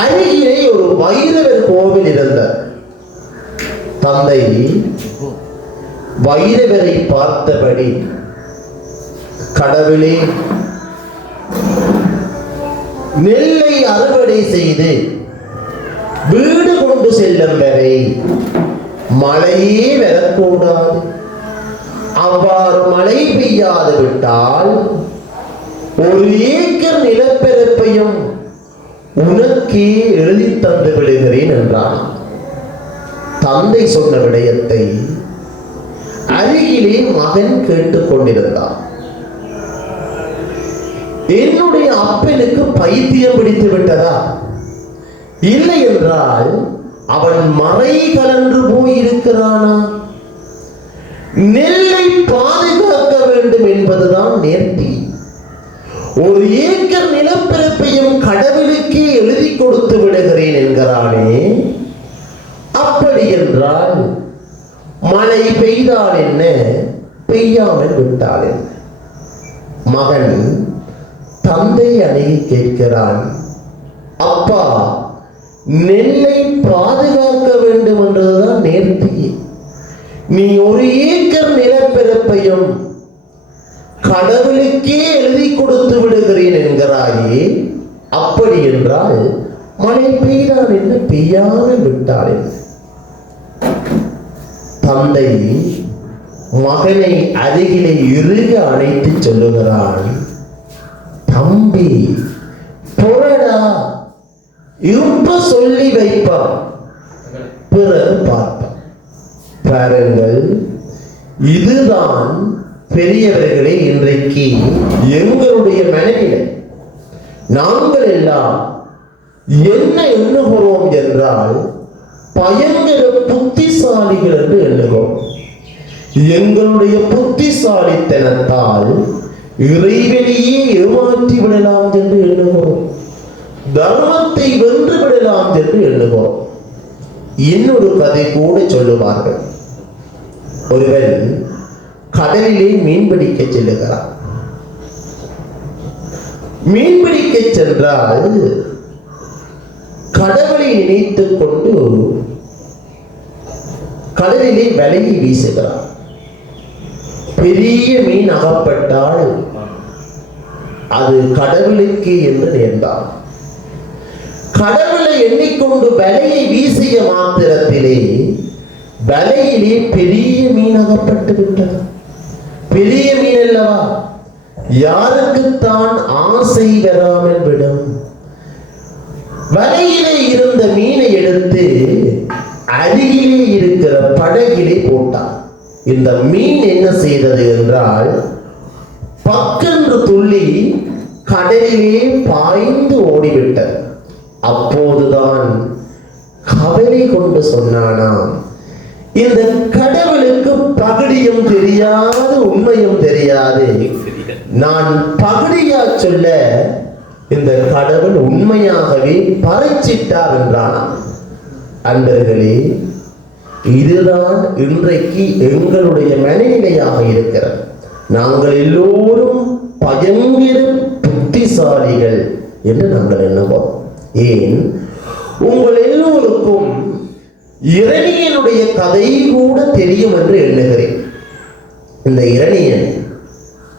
அருகிலே ஒரு வைரவர் கோவில் இருந்தது. தந்தை வைரவரை பார்த்தபடி, கடவுளே, நெல்லை அறுவடை செய்து வீடு கொண்டு செல்லும் வரை மழையே வரக்கூடாது. அவ்வாறு மழை பெய்யாது விட்டால் 1 ஏக்கர் நிலப்பரப்பையும் உனக்கே எழுதி தந்து விடுகிறேன் என்றான். தந்தை சொன்ன விடயத்தை அருகிலே மகன் கேட்டுக் கொண்டிருந்தான். என்னுடைய அப்பனுக்கு பைத்தியம் பிடித்து விட்டதா? இல்லை என்றால் அவன் மறை கலன்று போயிருக்கிறானா? நெல்லை பாதுகாக்க வேண்டும் என்பதுதான் நேர்த்தி. 1 ஏக்கர் நிலப்பரப்பையும் கடவுளுக்கே எழுதி கொடுத்து விடுகிறேன் என்கிறானே. அப்படி என்றால் மழை பெய்தால் என்ன, பெய்யாமல் விட்டால் என்ன? மகன் தந்தை அணுகி கேட்கிறான், அப்பா, நெல்லை பாதுகாக்க வேண்டும் என்றதுதான் நேர்த்தி. நீ 1 ஏக்கர் நிலப்பரப்பையும் கடவுளுக்கே எழுதி கொடுத்து விடுகிறேன் என்கிறாயே. அப்படி என்றால் மழை பெய்தால் என்ன, பெய்யாமல் விட்டால் என்ன? தந்தை மகனை அருகிலே இறுக அணைத்து சொல்லுகிறான், தம்பி, பொறடா, இப்ப சொல்லி வைப்பான், பிறகு பார்ப்பான். பாருங்கள், இதுதான் பெரியவர்களே இன்றைக்கு எங்களுடைய மனநிலை. நாங்கள் எல்லாம் என்ன எண்ணுகிறோம் என்றால் பயங்கர புத்திசாலிகள் என்று எண்ணுகிறோம். எங்களுடைய புத்திசாலித்தனத்தால் இறைவனையே ஏமாற்றி விடலாம் என்று எண்ணுகிறோம். தர்மத்தை வென்று விடலாம் என்று எண்ணுகிறோம். இன்னொரு கதை கூட சொல்லுவார்கள். ஒருவன் கடலிலே மீன்பிடிக்க செல்லுகிறான். மீன்பிடிக்க சென்றால் கடவுளை நினைத்துக் கொண்டு கடலிலே வலையை வீசுகிறான். பெரிய மீன் அகப்பட்டால் அது கடவுளுக்கு என்று நேர்ந்தான். கடவுளை எண்ணிக்கொண்டு வலையை வீசிய மாத்திரத்திலே வலையிலே பெரிய மீன் அகப்பட்டு விட்டது. பெரிய மீன் அல்லவா, யாருக்குத்தான் ஆசை வராமல் விடும்? வலையிலே இருந்த மீனை எடுத்து அருகிலே இருக்கிற படகிலே போட்டான். இந்த மீன் என்ன செய்தது என்றால் பக்கென்று துள்ளி கடலிலே பாய்ந்து ஓடிவிட்டது. அப்போதுதான் கவலை கொண்டு சொன்னானாம், இந்த கடவுளுக்கு பகுடியும் தெரியாது, உண்மையும் தெரியாது. நான் பகுடியா சொல்ல இந்த கடவுள் உண்மையாகவே பறிச்சிட்டார் என்றானாம். அன்பர்களே, இதுதான் இன்றைக்கு எங்களுடைய மனநிலையாக இருக்கிறது. நாங்கள் எல்லோரும் பயங்கர புத்திசாலிகள் என்று நாங்கள் எண்ணுவோம். ஏன், உங்கள் எல்லோருக்கும் இரணியனுடைய கதை கூட தெரியும் என்று எண்ணுகிறேன். இந்த இரணியன்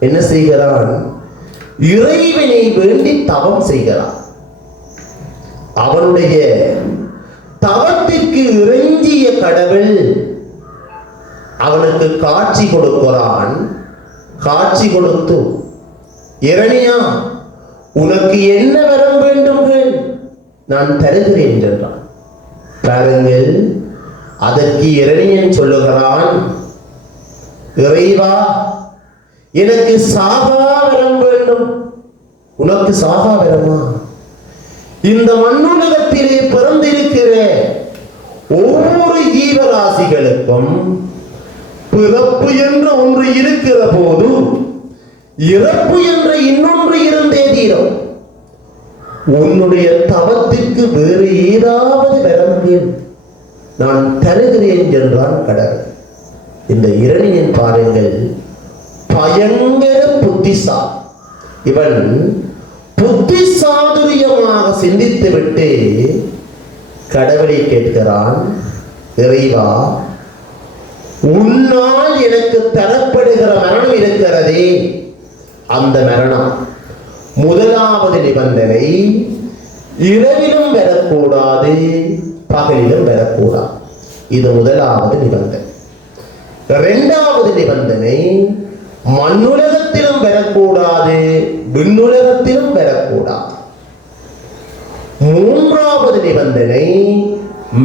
என்ன செய்கிறான்? இறைவனை வேண்டி தவம் செய்கிறான். அவனுடைய தவத்திற்கு இறைஞ்சிய கடவுள் அவனுக்கு காட்சி கொடுக்கிறான். காட்சி கொடுத்து, இரணியா, உனக்கு என்ன வரம் வேண்டும், நான் தருகிறேன் என்றான். பாருங்கள், அதற்கு இரணியன் சொல்லுகிறான், இறைவா, எனக்கு சாகா வரம் வேண்டும். உனக்கு சாகா வரமா? இந்த மண்ணுலகத்திலே பிறந்திருக்கிற ஒவ்வொரு ஜீவராசிகளுக்கும் பிறப்பு என்ற ஒன்று இருக்கிற போது இறப்பு என்ற இன்னொன்று இருந்தே தீரும். உன்னுடைய தவத்திற்கு வேறு ஏதாவது வரம் நான் தருகிறேன் என்றான் கடவுள். இந்த இரணியன் பாருங்கள், பயங்கர புத்திசாலி. இவன் புத்தி சாதுரியமாக சிந்தித்துவிட்டு கடவுளை கேட்கிறான், இறைவா, உன்னால் எனக்கு தரப்படுகிற மரணம் இருக்கிறதே, அந்த மரணம் முதலாவது நிபந்தனை இரவிலும் வரக்கூடாது, பகலிலும் வரக்கூடாது. இது முதலாவது நிபந்தனை. இரண்டாவது நிபந்தனை மண்ணுலகத்திலும் வரக்கூடாது, விண்ணுலகத்திலும் வரக்கூடாது. மூன்றாவது நிபந்தனை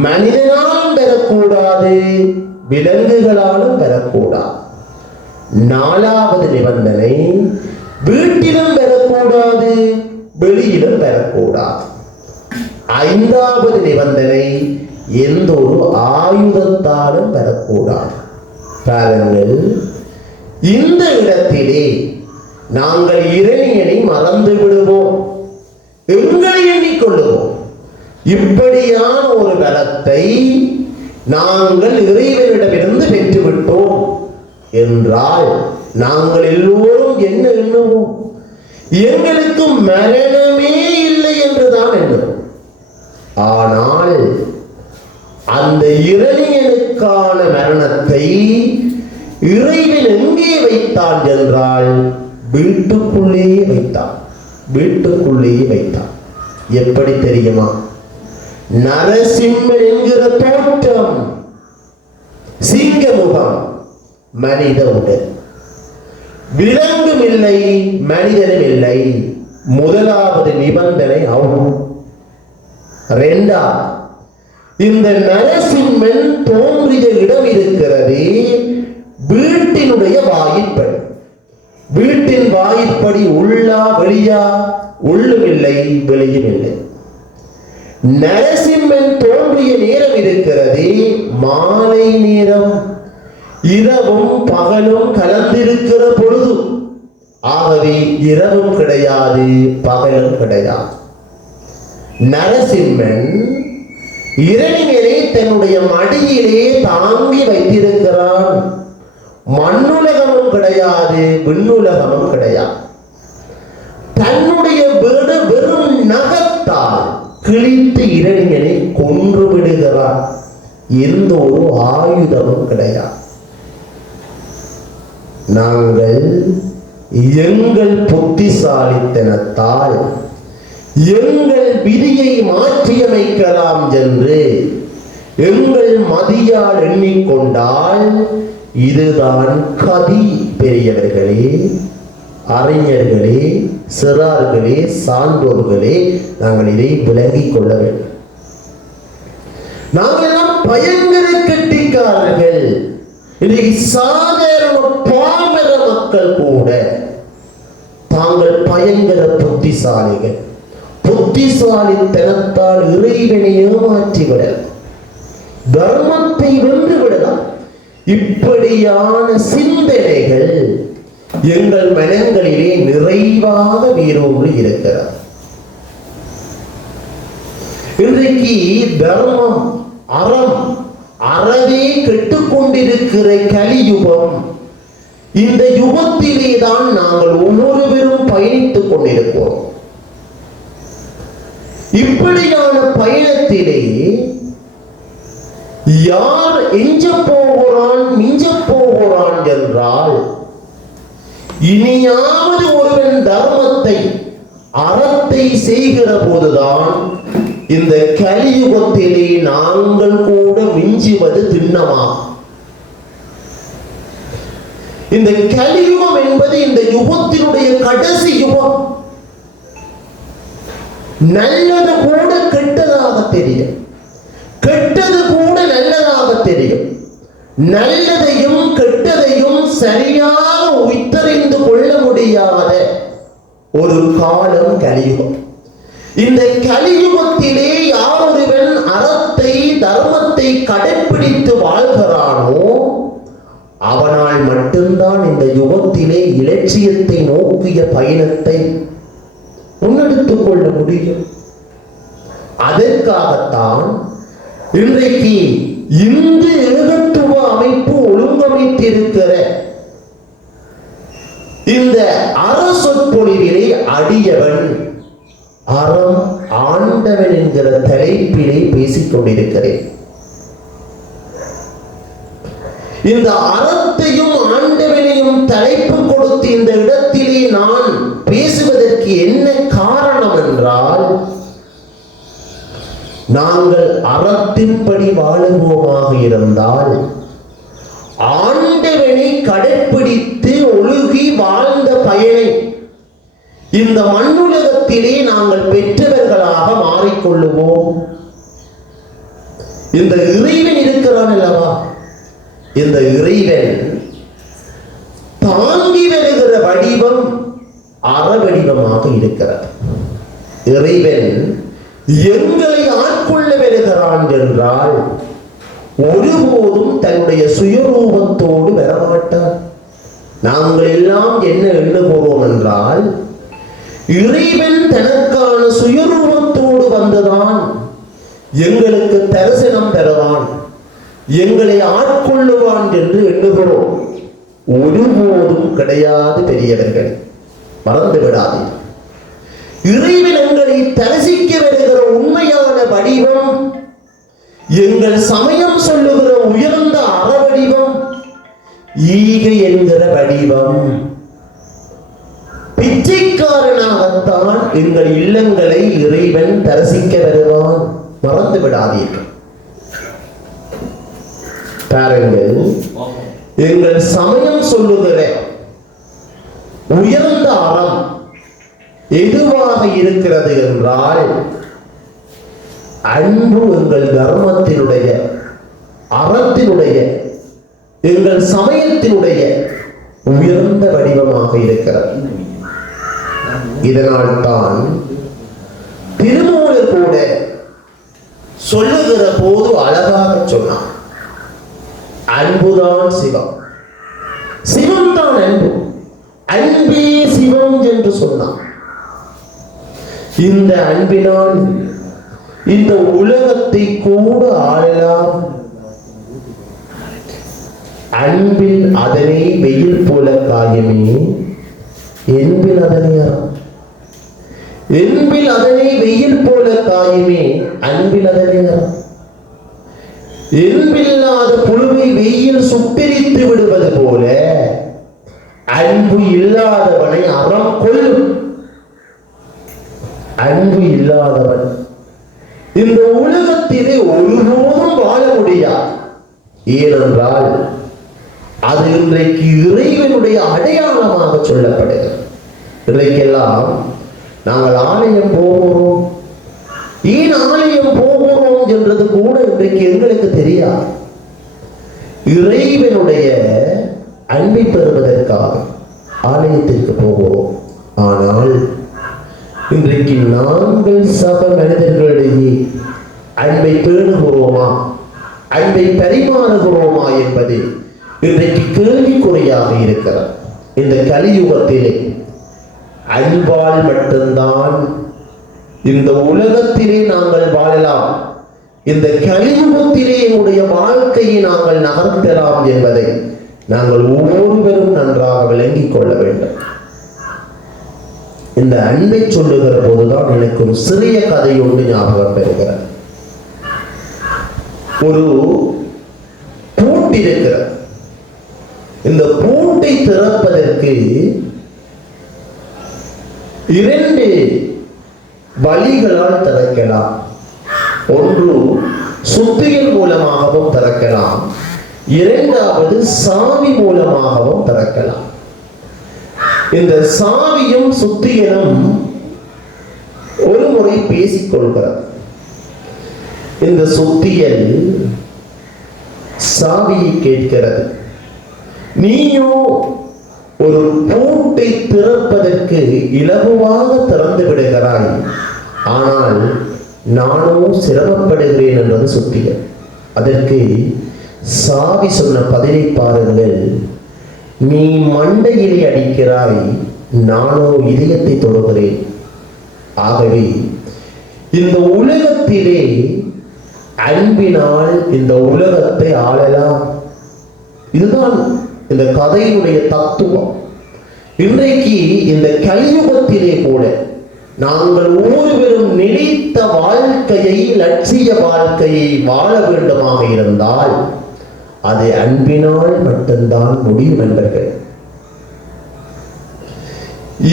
மனிதனாலும் வரக்கூடாது, விலங்குகளாலும் வரக்கூடாது. நாலாவது நிபந்தனை வீட்டிலும் வரக்கூடாது, வெளியிலும் வரக்கூடாது. ஐந்தாவது நிபந்தனை எந்த ஒரு ஆயுதத்தாலும் வரக்கூடாது. பாருங்கள், இந்த இடத்திலே நாங்கள் இறைவனை மறந்து விடுவோம், எங்களை எண்ணிக்கொள்ளுவோம். இப்படியான ஒரு பலத்தை நாங்கள் இறைவனிடமிருந்து பெற்றுவிட்டோம் என்றால் நாங்கள் எல்லோரும் என்ன எண்ணுவோம்? எங்களுக்கு மரணமே இல்லை என்றுதான் எண்ணுவோம். ஆனால் அந்த இறைவனுக்கான மரணத்தை இறைவன் எங்கே வைத்தான் என்றால் வீட்டுக்குள்ளேயே வைத்தான். வீட்டுக்குள்ளேயே வைத்தான். எப்படி தெரியுமா? நரசிம்மன் என்கிற தோற்றம், சிங்கமுகம், மனித உடல், விலங்கும் இல்லை, மனிதனும் இல்லை. முதலாவது நிபந்தனை ஆகும். இரண்டாவது, இந்த நரசிம்மன் தோன்றிய இடம் இருக்கிறது வீட்டினுடைய வாயிற்படி. வீட்டின் வாயிற்படி உள்ளா வெளியா? உள்ளும் இல்லை, வெளியும் இல்லை. நரசிம்மன் தோன்றிய நேரம் இருக்கிறது மாலை நேரம், இரவும் பகலும் கலந்திருக்கிற பொழுது. ஆகவே இரவும் கிடையாது, பகலும் கிடையாது. நரசிம்மன் இறைவனை தன்னுடைய மடியிலே தாங்கி வைத்திருக்கிறான். மண்ணுலகமும் கிடையாது, விண்ணுலகமும் கிடையாது. தன்னுடைய வெறும் நகத்தால் கிழித்து இறைவனை கொன்று விடுகிறான். எந்த ஒரு ஆயுதமும் கிடையாது. நாங்கள் எங்கள் புத்திசாலித்தனத்தால் எங்கள் விதியை மாற்றியமைக்கலாம் என்று எங்கள் மதியால் எண்ணிக்கொண்டால் இதுதான் கதி. பெரியவர்களே, அறிஞர்களே, சிறார்களே, சான்றோர்களே, நாங்கள் இதை விளங்கிக் கொள்ள வேண்டும். நாங்கள் எல்லாம் பயங்கர கெட்டிக்காரர்கள். இன்றைக்கு சாதாரண பாமர மக்கள் கூட தாங்கள் பயங்கர புத்திசாலிகள். புத்திசாலித்தனத்தால் இறைவனை ஏமாற்றி விடலாம், தர்மத்தை வென்று விடலாம். இப்படியான சிந்தனைகள் எங்கள் மனங்களிலே நிறைவாக வேரூன்றி இருக்கிறது. இன்றைக்கு தர்மம், அறம், அறவே கெட்டுக்கொண்டிருக்கிற கலியுகம். இந்த யுகத்திலே தான் நாங்கள் ஒவ்வொருவரும் பயணித்துக் கொண்டிருக்கிறோம். இப்படியான பயணத்திலே யார் எஞ்ச போகிறான், மிஞ்ச போகிறான் என்றால், இனியாவது ஒருவன் தர்மத்தை, அறத்தை செய்கிற போதுதான் இந்த கலியுகத்திலே நாங்கள் கூட மிஞ்சுவது திண்ணமா. இந்த கலியுகம் என்பது இந்த யுகத்தினுடைய கடைசி யுகம். நல்லது கூட கெட்டதாக தெரியும், கெட்டது கூட நல்லதாக தெரியும். நல்லதையும் கெட்டதையும் சரியாக உய்த்தறிந்து கொள்ள முடியாத ஒரு காலம் கலியுகம். இந்த கலியுகத்திலே யாரொருவன் அறத்தை, தர்மத்தை கடைப்பிடித்து வாழ்கிறானோ அவனால் மட்டும்தான் இந்த யுகத்திலே இலட்சியத்தை நோக்கிய பயணத்தை முன்னெடுத்துக் கொள்ள முடியும். அதற்காகத்தான் இன்றைக்கு இந்து ஏகத்துவ அமைப்பு ஒழுங்கமைத்திருக்கிற இந்த அரசொற்பொழிவிலே அடியவன் அறம் ஆண்டவன் என்கிற தலைப்பிலே பேசிக் கொண்டிருக்கிறேன். இந்த அறத்தையும் ஆண்டவனையும் தலைப்பு கொடுத்து இந்த இடத்திலே நான் பேசுவதற்கு என்ன காரணம் என்றால், நாங்கள் அறத்தின்படி வாழுவோமாக இருந்தால் ஆண்டவனை கடைப்பிடித்து ஒழுகி வாழ்ந்த பயனை இந்த மண்ணுலகத்திலே நாங்கள் பெற்றவர்களாக மாறிக்கொள்ளுவோம். இந்த இறைவன் இருக்கிறான் அல்லவா, இந்த இறைவன் தாங்கி வருகிற வடிவம் அற வடிவமாக இருக்கிறது. இறைவன் எங்களை ஆட்கொள்ள வருகிறான் என்றால் ஒருபோதும் தன்னுடைய சுயரூபத்தோடு வரமாட்டார். நாங்கள் எல்லாம் என்ன எண்ணுகிறோம் என்றால், இறைவன் தனக்கான சுயரூபத்தோடு வந்துதான் எங்களுக்கு தரிசனம் தருவான், எங்களை ஆட்கொள்ளுவான் என்று எண்ணுகிறோம். ஒருபோதும் கிடையாது பெரியவர்கள், மறந்து விடாதீர்கள். இறைவன் எங்களை தரிசிக்க வருகிற உண்மையான வடிவம், எங்கள் சமயம் சொல்லுகிற உயர்ந்த அற வடிவம் ஈகை என்கிற வடிவம். பிச்சைக்காரனாகத்தான் எங்கள் இல்லங்களை இறைவன் தரிசிக்க வருவான், மறந்து விடாதீர்கள். பாருங்கள், எங்கள் சமயம் சொல்லுகிற உயர்ந்த அறம் எதுவாக இருக்கிறது என்றால், அன்பு எங்கள் தர்மத்தினுடைய, அறத்தினுடைய, எங்கள் சமயத்தினுடைய உயர்ந்த வடிவமாக இருக்கிறது. இதனால் தான் திருமூலர் கூட சொல்லுகிற போது அழகாக சொன்னார், அன்புதான் சிவம், சிவம் தான் அன்பு, அன்பே சிவம் என்று சொன்னார். இந்த அன்பினால் இந்த உலகத்தை கூட ஆளலாம். அன்பில் அதனை வெயில் போல காயுமே, என்பில் அதனை அறம், என்பில் அதனை வெயில் போல காயுமே, அன்பில் அதனை அறம். என்பில்லாத புழுவை வெயில் சுட்டெரித்து விடுவது போல அன்பு இல்லாதவனை அறம் கொல்லும். அன்பு இல்லாதவன் இந்த உலகத்திலே ஒருபோதும் வாழ முடியாது. ஏனென்றால் அது இன்றைக்கு இறைவனுடைய அடையாளமாக சொல்லப்படுகிறது. இன்றைக்கெல்லாம் நாங்கள் ஆலயம் போகிறோம், ஏன் ஆலயம் போகிறோம் என்றது கூட இன்றைக்கு எங்களுக்கு தெரியாது. இறைவனுடைய அன்பை பெறுவதற்காக ஆலயத்திற்கு போகிறோம். ஆனால் இன்றைக்கு நாங்கள் சக மனிதர்களிடையே அன்பை பேணுகிறோமா, அன்பை பரிமாறுகிறோமா என்பது இன்றைக்கு கேள்விக்குறையாக இருக்கிறது. இந்த கலியுகத்திலே அன்பால் மட்டும்தான் இந்த உலகத்திலே நாங்கள் வாழலாம், இந்த கலியுகத்திலே என்னுடைய வாழ்க்கையை நாங்கள் நகர்த்தலாம் என்பதை நாங்கள் ஒவ்வொருவரும் நன்றாக விளங்கிக் கொள்ள வேண்டும். இந்த அன்பை சொல்லுகிற போதுதான் எனக்கு ஒரு சிறிய கதை ஒன்று ஞாபகம் பெறுகிறது. ஒரு பூட்டு இருக்கிறது. இந்த பூட்டை திறப்பதற்கு இரண்டு வழிகளால் திறக்கலாம். ஒன்று சுத்தியல் மூலமாகவும் திறக்கலாம், இரண்டாவது சாவி மூலமாகவும் திறக்கலாம். இந்த சாவியும் சுத்தியலும் ஒரு முறை பேசிக்கொள்கிறது. இந்த சுத்தியல் சாவியை கேட்கிறது, நீயோ ஒரு பூட்டை திறப்பதற்கு இலகுவாக திறந்து விடுகிறாய், ஆனால் நானோ சிரமப்படுகிறேன் என்றது சுத்தியல். அதற்கு சாவி சொன்ன பதிலை பாருங்கள், நீ மண்டையிலே அடிக்கிறாய், நானோ இதயத்தை தொடுகிறேன். ஆகவே இந்த உலகத்திலே அன்பினால் இந்த உலகத்தை ஆளலாம். இதுதான் இந்த கதையினுடைய தத்துவம். இன்றைக்கு இந்த கலியுகத்திலே கூட நாங்கள் ஒவ்வொருவரும் நினைத்த வாழ்க்கையை, லட்சிய வாழ்க்கையை வாழ வேண்டுமாக இருந்தால் அது அன்பினால் மட்டும்தான் முடியும் என்பர்கள்.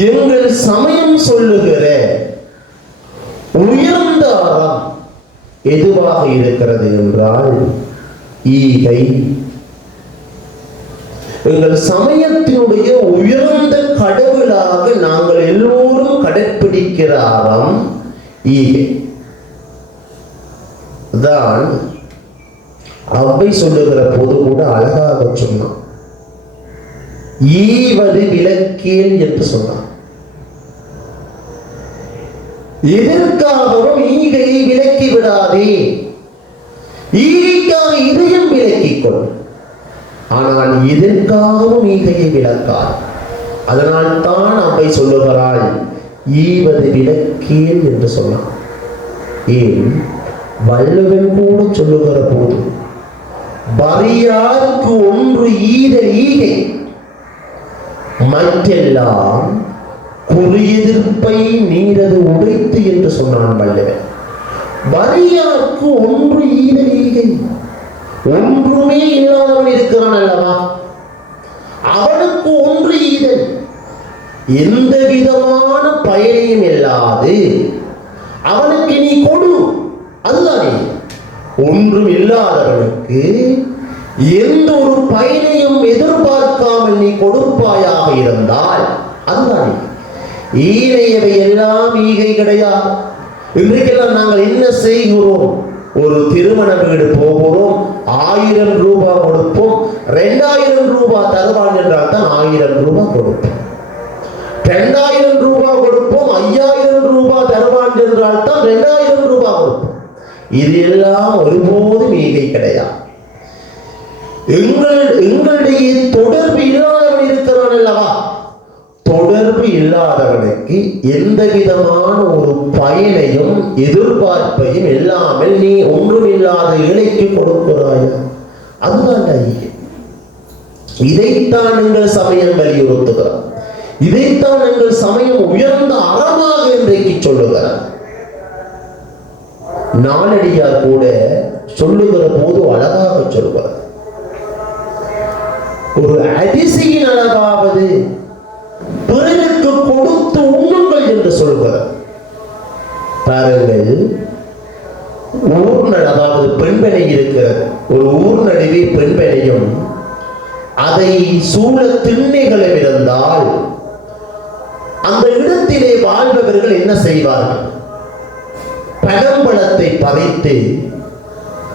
எங்கள் சமயம் சொல்லுகிற உயர்ந்த அறம் எதுவாக இருக்கிறது என்றால் ஈகை. எங்கள் சமயத்தினுடைய உயர்ந்த கடவுளாக நாங்கள் எல்லோரும் கடைப்பிடிக்கிற அறம் ஈகை தான். அவ்வை சொல்லுகிற போது கூட அழகாக சொன்னான், ஈவது விலக்கேல் என்று சொன்னான். எதற்காகவும் ஈகையை விலக்கி விடாதே, ஈகைக்காக இதையும் விலக்கிக் கொள், ஆனால் எதற்காகவும் ஈகையை விலக்கார். அதனால் தான் அவ்வை சொல்லுகிறாள் ஈவது விலக்கேல் என்று சொன்னான். ஏன் வள்ளுவன் கூட சொல்லுகிற போது வறியார்க்கு ஒன்று ஈதல் ஈகை, மற்றெல்லாம் குறியெதிர்ப்பை நீரது உடைத்து என்று சொன்னான் வள்ளுவன். வறியார்க்கு ஒன்று ஈதல் ஈகை. ஒன்றுமே இல்லாதவன் இருக்கிறான் அல்லவா, அவனுக்கு ஒன்று ஈதல், எந்த விதமான பயனையும் இல்லாது அவனுக்கு நீ கொடு, அதுதானே. ஒன்றும் இல்லாதவனுக்கு எந்த ஒரு பயனையும் எதிர்பார்க்காமல் நீ கொடுப்பாயாக இருந்தால் அதுதானே. ஈரையவை எல்லாம் ஈகை கிடையாது. இன்றைக்கெல்லாம் நாங்கள் என்ன செய்கிறோம், ஒரு திருமண வீடு போகிறோம், 1000 ரூபாய் கொடுப்போம், 2000 ரூபாய் தருவான் என்றால் தான் 1000 ரூபாய் கொடுப்போம். 2000 ரூபாய் கொடுப்போம், 5000 ரூபாய் தருவான் என்றால் தான் 2000 ரூபாய் கொடுப்போம். இது எல்லாம் ஒருபோதும் ஈகை கிடையாது. எங்களுடைய தொடர்பு இல்லாதவன் இருக்கிறான் அல்லவா, தொடர்பு இல்லாதவனுக்கு எந்த விதமான ஒரு பயனையும் எதிர்பார்ப்பையும் இல்லாமல் நீ ஒன்றும் இல்லாத இலைக்கு கொடுக்கிறாய், அதுதான் ஈகை. இதைத்தான் எங்கள் சமயம் வலியுறுத்துகிறார். இதைத்தான் எங்கள் சமயம் உயர்ந்த அறமாக இன்றைக்கு சொல்லுகிறார். நாலடியார் கூட சொல்லுகிற போது அழகாக சொல்வார், ஒரு அரிசியின் அளவாவது பிறருக்கு கொடுத்து உண்ணுங்கள் என்று சொல்கிறார். பாருங்கள், ஊர் அதாவது பெண்பனை இருக்கிறது, ஒரு ஊர் நடுவே பெண்பனையும் அதை சூழ திண்ணைகளும் இருந்தால் அந்த இடத்திலே வாழ்பவர்கள் என்ன செய்வார்கள், பழம்பழத்தை பறித்து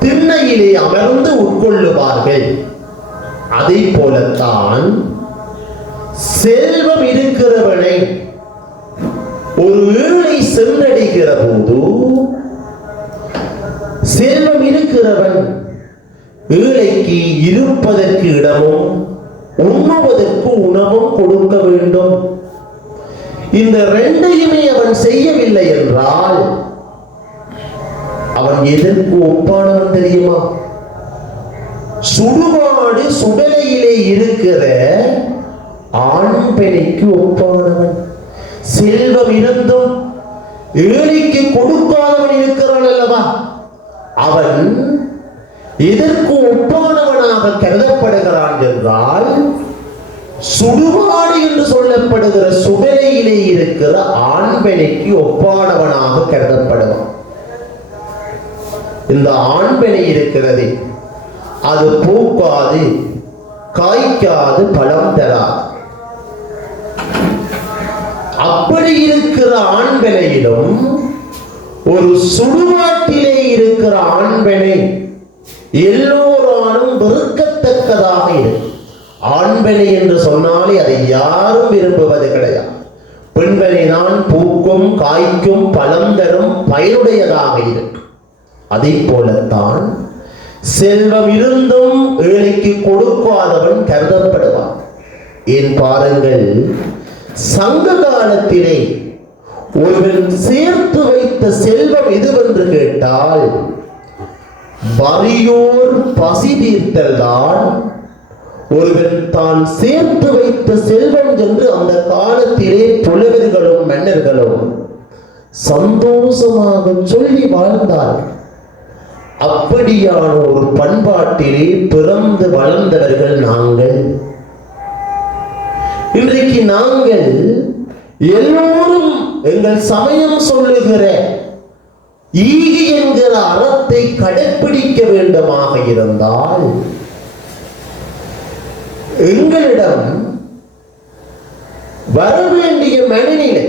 திண்ணையிலே அமர்ந்து உட்கொள்ளுவார்கள். அதை போலத்தான் செல்வம் இருக்கிறவனை ஒரு ஏழை சென்றடைகிற போது செல்வம் இருக்கிறவன் ஏழைக்கு இருப்பதற்கு இடமும் உண்ணுவதற்கு உணவும் கொடுக்க வேண்டும். இந்த ரெண்டையுமே அவன் செய்யவில்லை என்றால் அவன் எதற்கு ஒப்பானவன் தெரியுமா? சுடுகாடு சுடலையிலே இருக்கிற ஆண் பெண்ணுக்கு ஒப்பானவன். செல்வம் இருந்தும் ஏழைக்கு கொடுக்காதவன் இருக்கிறான் அல்லவா, அவன் எதற்கு ஒப்பானவனாக கருதப்படுகிறான் என்றால் சுடுகாடு என்று சொல்லப்படுகிற சுடலையிலே இருக்கிற ஆண் பெண்ணுக்கு ஒப்பானவனாக கருதப்படுவான். இந்த ஆண் பெண் இருக்கிறது, அது பூக்காது, காய்க்காது, பழம் தராது. அப்படி இருக்கிற ஆண்பெனையிலும் ஒரு சுடுகாட்டிலே இருக்கிற ஆண்பெனை எல்லோராலும் வெறுக்கத்தக்கதாக இருக்கு. ஆண்பெனை என்று சொன்னாலே அதை யாரும் விரும்புவது கிடையாது. பெண்பெனை தான் பூக்கும், காய்க்கும், பழம் தரும், பயனுடையதாக இருக்கு. அதை போலத்தான் செல்வம் இருந்தும் ஏழைக்கு கொடுக்காதவன் கருதப்படுவான். ஏன் பாருங்கள், சங்க காலத்திலே ஒருவன் சேர்த்து வைத்த செல்வம் எதுவென்று கேட்டால் வறியோர் பசி தீர்த்தல் தான் ஒருவன் தான் சேர்த்து வைத்த செல்வம் என்று அந்த காலத்திலே புலவர்களும் மன்னர்களும் சந்தோஷமாக சொல்லி வாழ்ந்தார்கள். அப்படியான ஒரு பண்பாட்டிலே பிறந்து வளர்ந்தவர்கள் நாங்கள். இன்றைக்கு நாங்கள் எல்லோரும் எங்கள் சமயம் சொல்லுகிற ஈகை என்கிற அறத்தை கடைப்பிடிக்க வேண்டுமாக இருந்தால் எங்களிடம் வர வேண்டிய மனநிலை,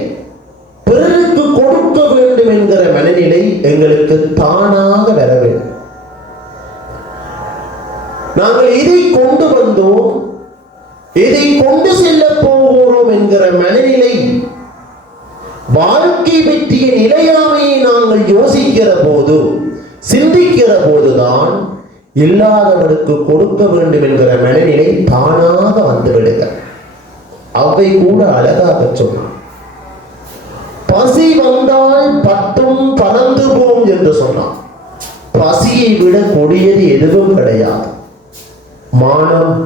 பிறருக்கு கொடுக்க வேண்டும் என்கிற மனநிலை எங்களுக்கு தானாக வர வேண்டும். நாங்கள் இதை கொண்டு வந்தோம், இதை கொண்டு செல்ல போகிறோம் என்கிற மனநிலை, வாழ்க்கை பற்றிய நிலையாமையை நாங்கள் யோசிக்கிற போது, சிந்திக்கிற போதுதான் இல்லாதவனுக்கு கொடுக்க வேண்டும் என்கிற மனநிலை தானாக வந்துவிடுக. அவை கூட அழகாக சொன்னான், பசி வந்தால் பட்டும் பறந்து போம் என்று சொன்னான். பசியை விட கொடியது எதுவும் கிடையாது. மானம்,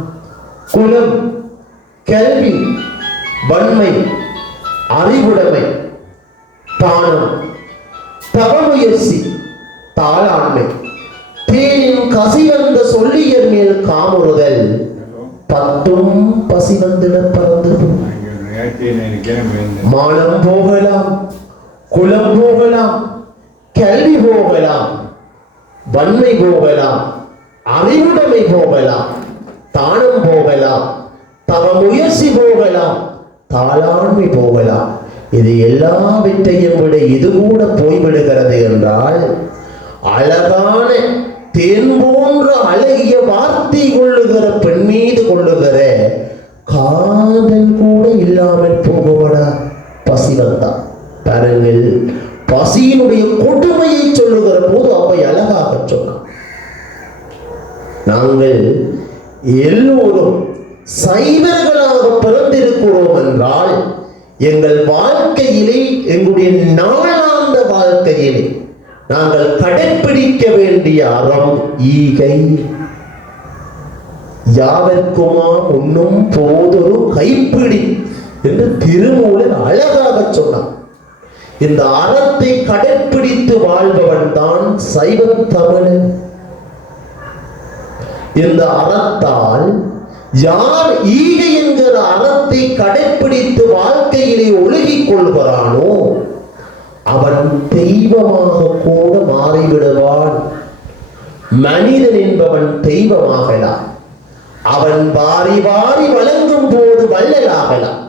குலம், கல்வி, வன்மை, அறிவுடைமை, தானம், தவமுயற்சி, தாளாண்மை, தேனின் கசிவந்த சொல்லியர் மேல் காமுறுதல், பத்தும் பசி வந்திட பறந்து. மானம் போகலாம், குலம் போகலாம், கல்வி போகலாம், வன்மை போகலாம், அறிவுடைமை போகலாம், தானம் போகலாம், தவமுயற்சி போகலாம், தாளாண்மை போகலாம். இது எல்லாவற்றையும் விட இது கூட போய்விடுகிறது என்றால் அழகான தேன் போன்ற அழகிய வார்த்தை கொள்ளுகிற பெண் மீது கொள்ளுகிற காதல் கூட இல்லாமல் போகுமடா பசி வந்தா. பாருங்கள், பசியினுடைய கொடுமையை சொல்லுகிற போது அவை அழகாக சொன்னார். நாங்கள் எல்லோரும் சைவர்களாக பிறந்திருக்கிறோம் என்றால் எங்கள் வாழ்க்கையிலே, எங்களுடைய நாளாந்த வாழ்க்கையிலே நாங்கள் கடைப்பிடிக்க வேண்டிய அறம் ஈகை. யாவர்க்குமா உண்ணும் போதொரு கைப்பிடி என்று திருமூலர் அழகாக சொன்னார். இந்த அறத்தை கடைப்பிடித்து வாழ்பவன் தான் சைவ தமிழன். இந்த அறத்தால் யார் ஈகை என்கிற அறத்தை கடைப்பிடித்து வாழ்க்கையிலே ஒழுகிக் கொள்கிறானோ அவன் தெய்வமாக கூட மாறிவிடுவான். மனிதன் என்பவன் தெய்வமாகலாம். அவன் வாரி வாரி வழங்கும் போது வள்ளலாகலாம்.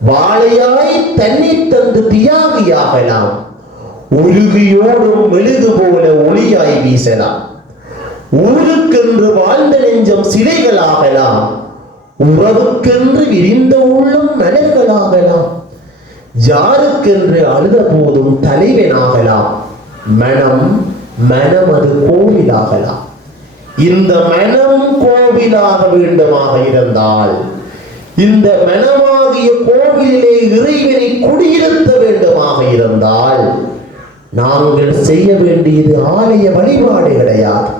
வாழையாய் தன்னை தந்து தியாகியாகலாம். உருகியோடும் மெழுகு போல ஒளியாய் வீசலாம். ஊருக்கென்று வாழ்ந்த நெஞ்சம் சிலைகளாகலாம். உறவுக்கென்று விரிந்த உள்ளம் மலர்களாகலாம். யாருக்கென்று அழுத போதும் தலைவனாகலாம். மனம் அது கோவிலாகலாம். இந்த மனம் கோவிலாக வேண்டுமாக இருந்தால், இந்த மனமாகிய கோவிலிலே இறைவனை குடியிருத்த வேண்டுமாக இருந்தால், நாங்கள் செய்ய வேண்டியது ஆலய வழிபாடு கிடையாது.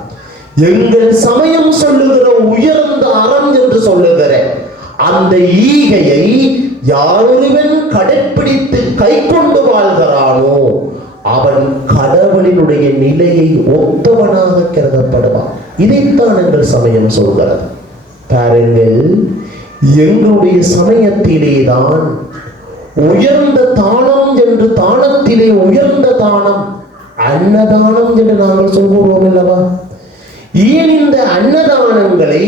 எங்கள் சமயம் சொல்லுகிற உயர்ந்த அறம் என்று சொல்லுகிற அந்த ஈகையை யாரொருவன் கடைப்பிடித்து கை கொண்டு வாழ்கிறானோ அவன் கடவுளினுடைய நிலையை ஒத்தவனாக கருதப்படுவான். இதைத்தான் எங்கள் சமயம் சொல்கிறது. பாருங்கள், எங்களுடைய சமயத்திலேதான் உயர்ந்த தானம் என்று, தானத்திலே உயர்ந்த தானம் அன்னதானம் என்று நாங்கள் சொல்கிறோம் அல்லவா? ஏன் இந்த அன்னதானங்களை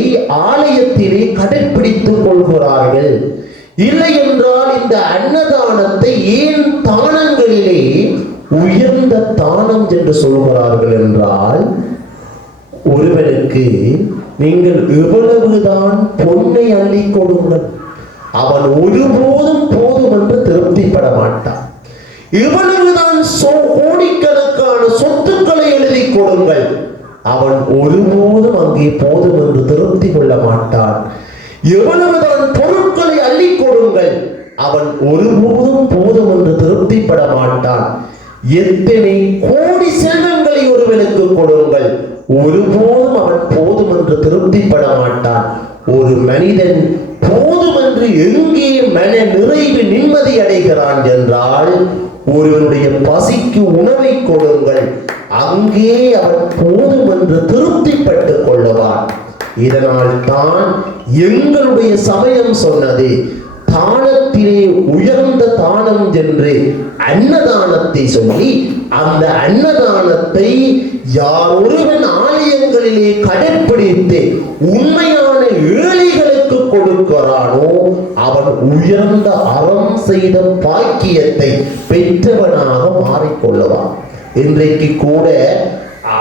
ஆலயத்திலே கடைப்பிடித்துக் கொள்கிறார்கள்? இல்லை என்றால் இந்த அன்னதானத்தை ஏன் தானங்களிலே உயர்ந்த தானம் என்று சொல்கிறார்கள் என்றால், ஒருவனுக்கு நீங்கள் எவ்வளவுதான் பொன்னை அள்ளி கொடுங்கள், அவன் ஒருபோதும் போதும் என்று திருப்திப்பட மாட்டான். எவ்வளவுதான் கோடிக்கணக்கான சொத்துக்களை எழுதி கொடுங்கள், அவன் ஒருபோதும் அங்கே போதும் என்று திருப்தி கொள்ள மாட்டான். எவ்வளவுதான் பொருட்களை அள்ளி கொடுங்கள், அவன் ஒருபோதும் போதும் என்று திருப்திப்பட மாட்டான். எத்தனை கோடி செல்வங்களை ஒருவனுக்கு கொடுங்கள், ஒருபோதும் அவன் போதும் என்று திருப்திப்பட மாட்டான். ஒரு மனிதன் போதும் என்று எங்கே மன நிறைவு நிம்மதி அடைகிறான் என்றால், ஒருவனுடைய பசிக்கு உணவை கொடுங்கள், அங்கே அவன் போதும் என்று திருப்திப்பட்டுக் கொள்ளுவான். இதனால் தான் எங்களுடைய சமயம் சொன்னது, தானத்திலே உயர்ந்த தானம் என்று அன்னதானத்தை சொல்லி, அந்த அன்னதானத்தை யார் ஒருவன் ஆலயங்களிலே கடைப்பிடித்து உண்மையான ஏழைகளுக்கு கொடுக்கிறானோ அவன் உயர்ந்த அறம் செய்த பாக்கியத்தை பெற்றவனாக மாறிக்கொள்ளுவான். இன்றைக்கு கூட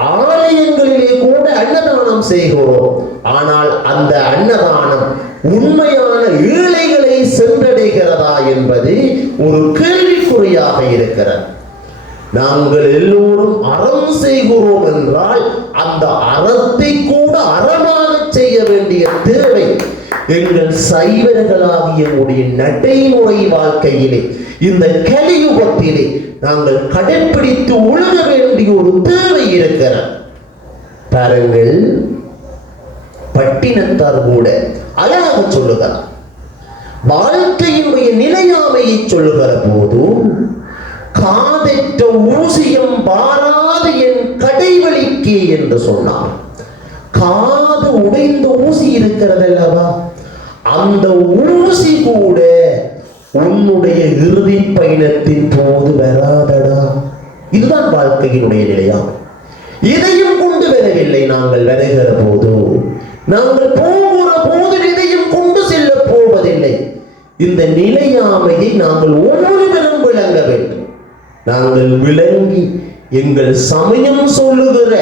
ஆலயங்களிலே கூட அன்னதானம் செய்கிறோம். ஆனால் அந்த அன்னதானம் உண்மையான ஏழைகளை சென்றடைகிறதா என்பது ஒரு கேள்விக்குறியாக இருக்கிறது. நாங்கள் எல்லோரும் அறம் செய்கிறோம் என்றால் அந்த அறத்தை கூட அறமாக செய்ய வேண்டிய தேவை எங்கள் சைவர்களாகிய உடைய நடைமுறை வாழ்க்கையிலே, இந்த கலியுகத்திலே நாங்கள் கடைப்பிடித்து ஒழுக வேண்டிய ஒரு தேவை இருக்கிறது. பாருங்கள், பட்டினத்தார் கூட அழகாக சொல்லுகிறார். வாழ்க்கையினுடைய நிலையாமையை சொல்லுகிற போதும், காதற்ற ஊசியம் பாராது என் கடைவழிக்கே என்று சொன்னார். காது உடைந்த ஊசி இருக்கிறது அல்லவா, அந்த ஊசி கூட உன்னுடைய இறுதி பயணத்தின் போது வராதடா. இதுதான் வாழ்க்கையினுடைய நிலையாமை. இதையும் கொண்டு வரவில்லை. நாங்கள் வருகிற போது, நாங்கள் போகிற போது இதையும் கொண்டு செல்ல போவதில்லை. இந்த நிலையாமையை நாங்கள் ஒவ்வொருவரும் விளங்க வேண்டும். நாங்கள் விளங்கி எங்கள் சமயம் சொல்லுகிற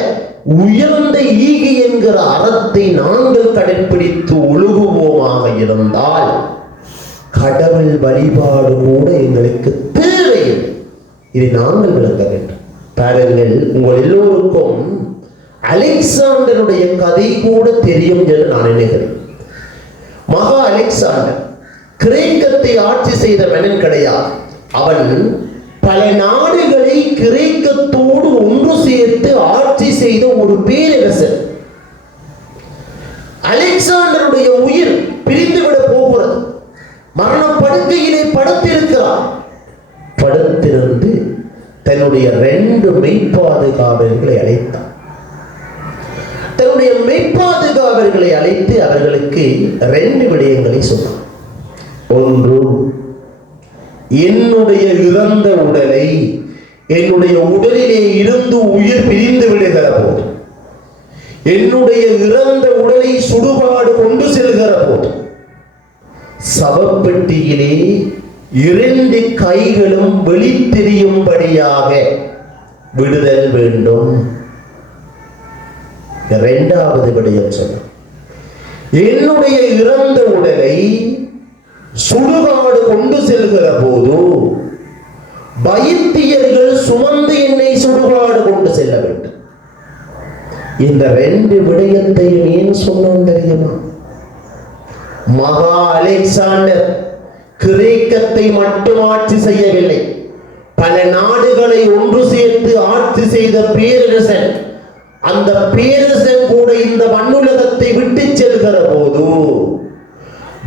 உயர்ந்த ஈகை என்கிற அறத்தை நாங்கள் கடைப்பிடித்து ஒழுகுவோமாக இருந்தால் கடவுள் வழிபாடு கூட எங்களுக்கு தேவையில்லை. இதை நாங்கள் விளங்க வேண்டும். பாருங்கள், உங்கள் எல்லோருக்கும் அலெக்சாண்டருடைய கதை கூட தெரியும் என்று நான் நினைக்கிறேன். மகா அலெக்சாண்டர் கிரேக்கத்தை ஆட்சி செய்த மன்னன் கிடையாது. அவன் பல நாடுகளை கிரேக்கத்தோடு ஒன்று சேர்த்து ஆட்சி செய்த ஒரு பேரரசர். அலெக்சாண்டருடைய உயிர் பிரிந்துவிட போகிறது. மரண படுக்கையிலே படுத்திருக்கிறார். படுத்திருந்து தன்னுடைய 2 மெய்ப்பாதுகாவலர்களை அழைத்தார். தன்னுடைய மெய்ப்பாதுகாவலர்களை அழைத்து அவர்களுக்கு 2 விடயங்களை சொன்னார். ஒன்று, என்னுடைய இறந்த உடலை என்னுடைய உடலிலே இருந்து உயிர் பிரிந்து விடுகிற போது, என்னுடைய இறந்த உடலை சுடுகாடு கொண்டு செல்கிற போது சவப்பெட்டியிலே 2 கைகளும் வெளித்தெரியும்படியாக விடுதல் வேண்டும். 2வது விடயம் சொன்ன, என்னுடைய இறந்த உடலை சுடுகாடு கொண்டு செல்கிற போது வைத்தியர்கள் சுமந்து என்னை சுடுகாடு கொண்டு செல்ல வேண்டும். இந்த 2 விடயத்தையும் ஏன் சொன்னான் தெரியுமா? மகா அலெக்சாண்டர் கிரேக்கத்தை மட்டும் ஆட்சி செய்யவில்லை, பல நாடுகளை ஒன்று சேர்த்து ஆட்சி செய்த பேரரசன். அந்த பேரரசன் கூட இந்த மண்ணுலகத்தை விட்டு செல்கிற போது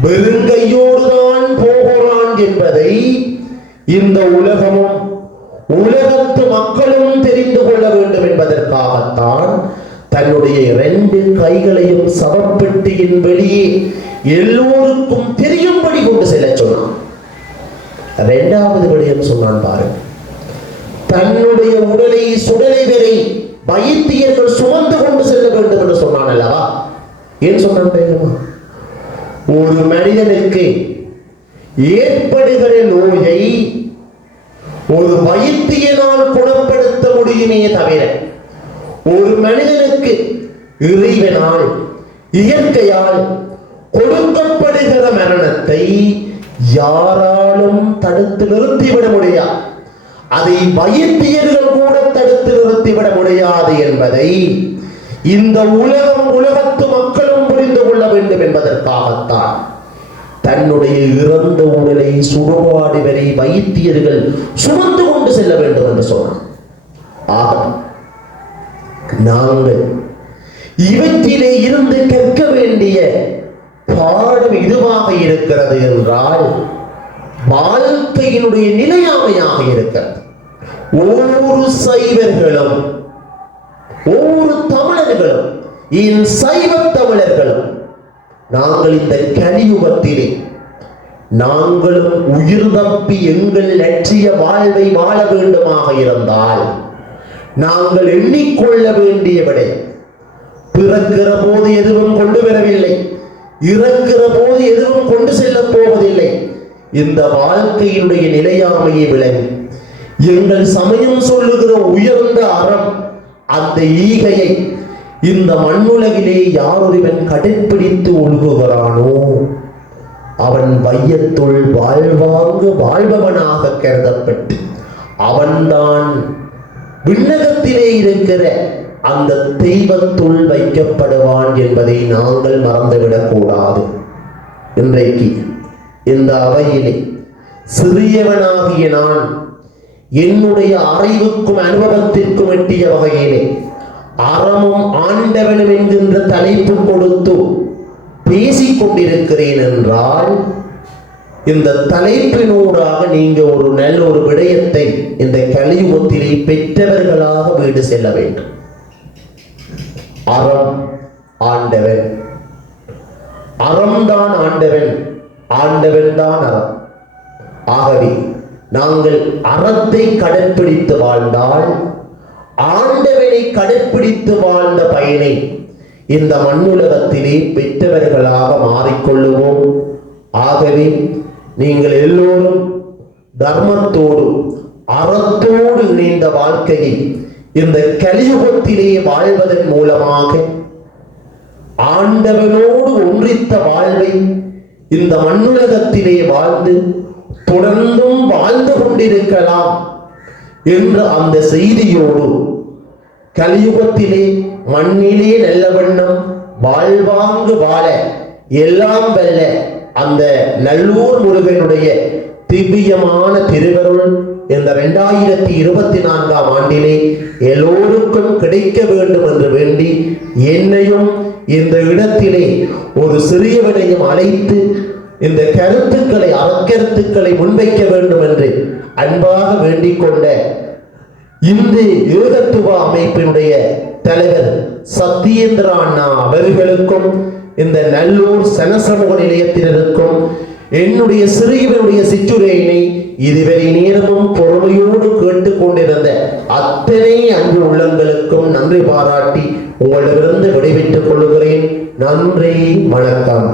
வெறுங்கையோடு தான் போகிறான் என்பதை இந்த உலகமும் உலகத்து மக்களும் தெரிந்து கொள்ள வேண்டும் என்பதற்காகத்தான் தன்னுடைய 2 கைகளையும் சவப்பெட்டியின் வெளியே எல்லோருக்கும் தெரியும்படி கொண்டு செல்ல சொன்னான். 2வது விடயம் சொன்னான் பாருங்கள், தன்னுடைய உடலை சுடலை வரை வைத்தியர்கள் சுமந்து கொண்டு செல்ல வேண்டும் என்று சொன்னான் அல்லவா? ஏன் சொன்னான் தெரியுமா? ஒரு மனிதனுக்கு ஏற்படுகிற நோயை ஒரு வைத்தியனால் குணப்படுத்த முடியுமே தவிர, ஒரு மனிதனுக்கு இறைவனால் இயற்கையால் கொடுக்கப்படுகிற மரணத்தை யாராலும் தடுத்து நிறுத்திவிட முடியாது. அதை வைத்தியர்கள் கூட தடுத்து நிறுத்திவிட முடியாது என்பதை இந்த உலகத்து மக்களும் புரிந்து கொள்ள வேண்டும் என்பதற்காகத்தான் தன்னுடைய இறந்த உடலை சுடுகாடு வரை வைத்தியர்கள் சுமந்து கொண்டு செல்ல வேண்டும் என்று சொன்னார். ஆக நாங்கள் இவற்றிலே இருந்து கற்க வேண்டிய பாடம் இதுவாக இருக்கிறது என்றால் வாழ்க்கையினுடைய நிலையாமையாக இருக்கிறது. ஒவ்வொரு சைவர்களும், ஒவ்வொரு தமிழர்களும், என் சைவ தமிழர்களும் நாங்கள் இந்த கலியுகத்திலே நாங்களும் உயிர் தப்பி எங்கள் லட்சிய வாழ்வை வாழ வேண்டுமாக இருந்தால் நாங்கள் எண்ணிக்கொள்ள வேண்டிய விடை, பிறக்கிற போது எதுவும் கொண்டு வரவில்லை, இறக்கிற போது எதுவும் கொண்டு செல்ல போவதில்லை. இந்த வாழ்க்கையினுடைய நிலையாமையை விளங்கி எங்கள் சமயம் சொல்லுகிற உயர்ந்த அறம், அந்த ஈகையை இந்த மண்ணுலகிலே யாரொருவன் கடைப்பிடித்து ஒழுகுகிறானோ அவன் வையத்துள் வாழ்வாங்கு வாழ்பவனாக கருதப்பட்டு அவன்தான் விண்ணகத்திலே இருக்கிற அந்த தெய்வத்துள் வைக்கப்படுவான் என்பதை நாங்கள் மறந்துவிடக் கூடாது. இன்றைக்கு இந்த அவையிலே சிறியவனாகிய நான் என்னுடைய அறிவுக்கும் அனுபவத்திற்கும் எட்டிய வகையிலே அறமும் ஆண்டவனும் என்கின்ற தலைப்பு கொடுத்து பேசிக் கொண்டிருக்கிறேன் என்றால் இந்த தலைப்பினூடாக நீங்க ஒரு நல்ல ஒரு விடயத்தை இந்த கலியுகத்திலே பெற்றவர்களாக வீடு செல்ல வேண்டும். அறம் ஆண்டவன், அறம்தான் ஆண்டவன், ஆண்டவன் தான் அறம். ஆகவே நாங்கள் அறத்தை கடைப்பிடித்து வாழ்ந்தால் ஆண்டவனை கடைப்பிடித்து வாழ்ந்த பயனை இந்த மண்ணுலகத்திலே பெற்றவர்களாக மாறிக்கொள்ளுவோம். ஆகவே நீங்கள் எல்லோரும் தர்மத்தோடு அறத்தோடு இணைந்த வாழ்க்கையை இந்த கலியுகத்திலே வாழ்வதன் மூலமாக ஆண்டவனோடு ஒன்றித்த வாழ்வை இந்த மண்ணுலகத்திலே வாழ்ந்து தொடர்ந்தும் வாழ்ந்து கொண்டிருக்கலாம் என்ற அந்த செய்தியோடு கலியுகத்திலே மண்ணிலே நல்ல வண்ணம் வாழ்வாங்கு வாழ எல்லாம் வெல்ல அந்த நல்லூர் முருகனுடைய திவ்யமான திருவருள் இந்த 2024ஆம் ஆண்டிலே எல்லோருக்கும் கிடைக்க வேண்டும் என்று வேண்டி என்னையும் இந்த இடத்திலே ஒரு சிறியவனையும் அழைத்து இந்த கருத்துக்களை அறக்கருத்துக்களை முன்வைக்க வேண்டும் என்று அன்பாக வேண்டிக் கொண்ட இந்து ஏகத்துவ அமைப்பினுடைய தலைவர் சத்யேந்திர அண்ணா அவர்களுக்கும் இந்த நல்லூர் சனசமூக நிலையத்தினருக்கும் என்னுடைய சிறியவனுடைய சிற்றுரையினை இதுவரை நேரமும் பொறுமையோடு கேட்டுக்கொண்டிருந்த அத்தனை அன்பு உள்ளங்களுக்கும் நன்றி பாராட்டி உங்களிடமிருந்து விடைபெற்றுக் கொள்கிறேன். நன்றி, வணக்கம்.